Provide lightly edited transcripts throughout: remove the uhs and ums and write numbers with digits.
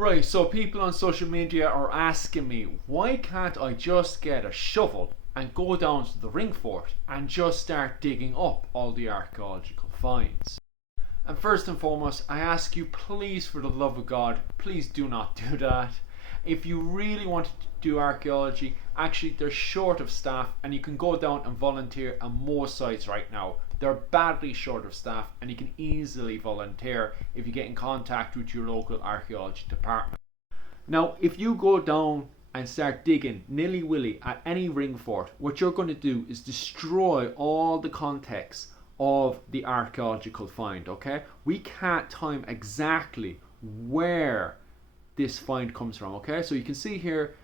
Right, so people on social media are asking me, why can't I just get a shovel and go down to the Ringfort and just start digging up all the archaeological finds? And first and foremost, I ask you, please, for the love of God, please do not do that. If you really want to do archaeology, actually they're short of staff and you can go down and volunteer on most sites right now. They're badly short of staff and you can easily volunteer if you get in contact with your local archaeology department. Now, if you go down and start digging nilly-willy at any ring fort, what you're going to do is destroy all the context of the archaeological find, okay? We can't time exactly where this find comes from, okay? So you can see here,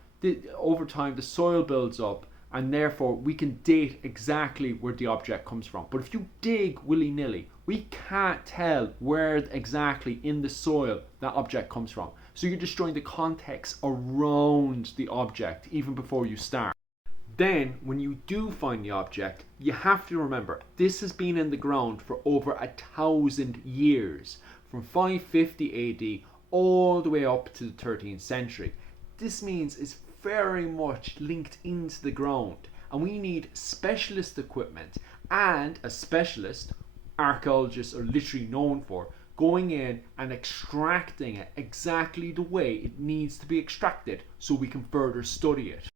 over time the soil builds up and therefore we can date exactly where the object comes from. But if you dig willy-nilly, we can't tell where exactly in the soil that object comes from. So you're destroying the context around the object even before you start. Then, when you do find the object, you have to remember this has been in the ground for over 1,000 years, from 550 AD all the way up to the 13th century. This means it's very much linked into the ground, and we need specialist equipment and a specialist, archaeologists are literally known for, going in and extracting it exactly the way it needs to be extracted so we can further study it.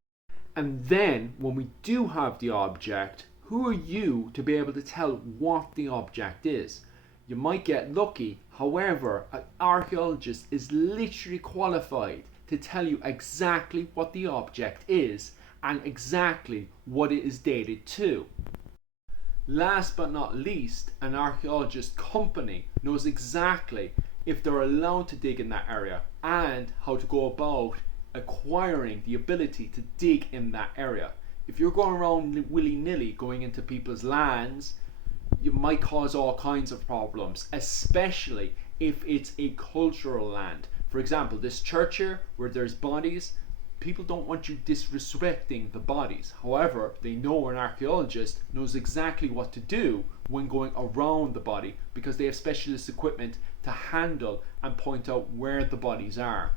And then, when we do have the object, who are you to be able to tell what the object is? You might get lucky, however, an archaeologist is literally qualified to tell you exactly what the object is and exactly what it is dated to. Last but not least, an archaeologist company knows exactly if they're allowed to dig in that area and how to go about acquiring the ability to dig in that area. If you're going around willy-nilly going into people's lands, you might cause all kinds of problems, especially if it's a cultural land. For example, this church here where there's bodies, people don't want you disrespecting the bodies. However, they know an archaeologist knows exactly what to do when going around the body because they have specialist equipment to handle and point out where the bodies are.